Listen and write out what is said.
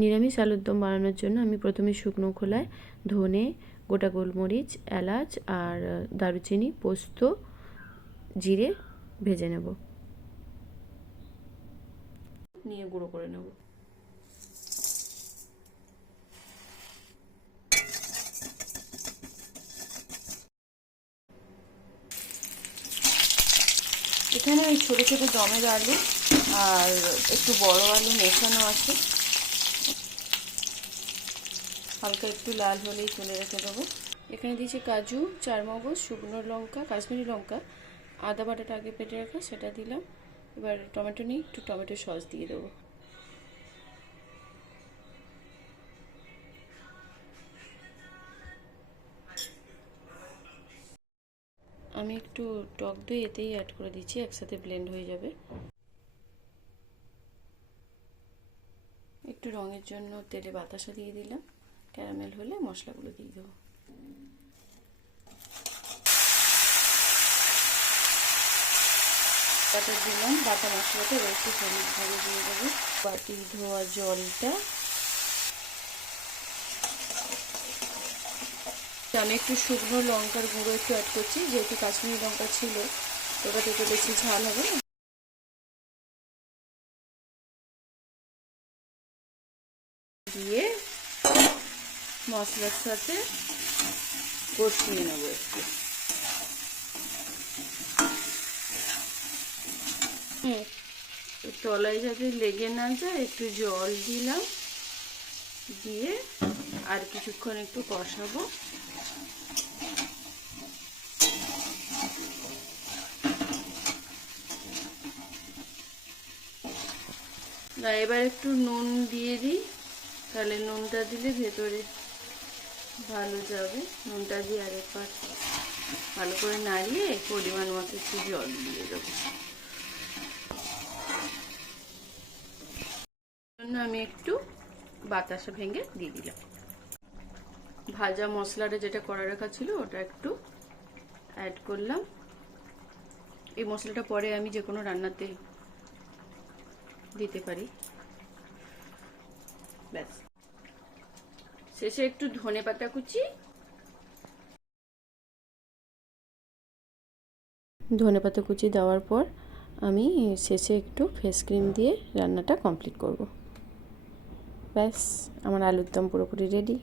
নিরামিষ আলুর দম বানানোর জন্য আমি প্রথমে শুকনো খোলায় ধনে, গোটা গোলমরিচ, এলাচ আর দারুচিনি, পোস্ত, জিরে ভেজে নেব, নিয়ে গুঁড়ো করে নেব। এখানে ওই ছোটো ছোটো দমের আলু আর একটু বড় আলু মেশানো আছে, হালকা একটু লাল হলেই তুলে রেখে দেবো। এখানে দিয়েছি কাজু, চারমগজ, শুকনো লঙ্কা, কাশ্মীরি লঙ্কা, আদা বাটাটা আগে পেটে রাখা সেটা দিলাম। এবার টমেটো নিয়ে একটু টমেটো সস দিয়ে দেবো। আমি একটু টক দই এতেই অ্যাড করে দিচ্ছি, একসাথে ব্লেন্ড হয়ে যাবে। একটু রঙের জন্য তেলে বাতাসা দিয়ে দিলাম, ক্যারামেল হলে মশলাগুলো দিয়ে দেবো। বাটা দিলাম, বাটা মশলাটা এবার একটু হলুদ ভাবে দিয়ে দেবো। বাটি ধোয়া জলটা আমি একটু শুকনো লঙ্কার গুঁড়ো একটু অ্যাড করছি, যেহেতু কাশ্মীরি লঙ্কা ছিল এবার একটু বেশি ঝাল হবে না। দিয়ে মশলার সাথে কষিয়ে নেব একটু। তলায় যাতে লেগে না যায় একটু জল দিলাম, দিয়ে আর কিছুক্ষণ একটু কষাবো। এবার একটু নুন দিয়ে দিই, তাহলে নুনটা দিলে ভেতরে ভালো যাবে। নুনটা দিয়ে আরেকবার ভালো করে নাড়িয়ে পরিমাণ মতো একটু জল দিয়ে দেবো। আমি একটু বাতাসা ভেঙে দিয়ে দিলাম। ভাজা মশলাটা যেটা করা রাখা ছিল ওটা একটু অ্যাড করলাম। এই মশলাটা পরে আমি যে কোনো রান্নাতে দিতে পারি। ব্যাস, শেষে একটু ধনেপাতা কুচি, ধনেপাতা কুচি দেওয়ার পর আমি শেষে একটু ফেস ক্রিম দিয়ে রান্নাটা কমপ্লিট করব। ব্যাস, আমার আলুর দম পুরোপুরি রেডি।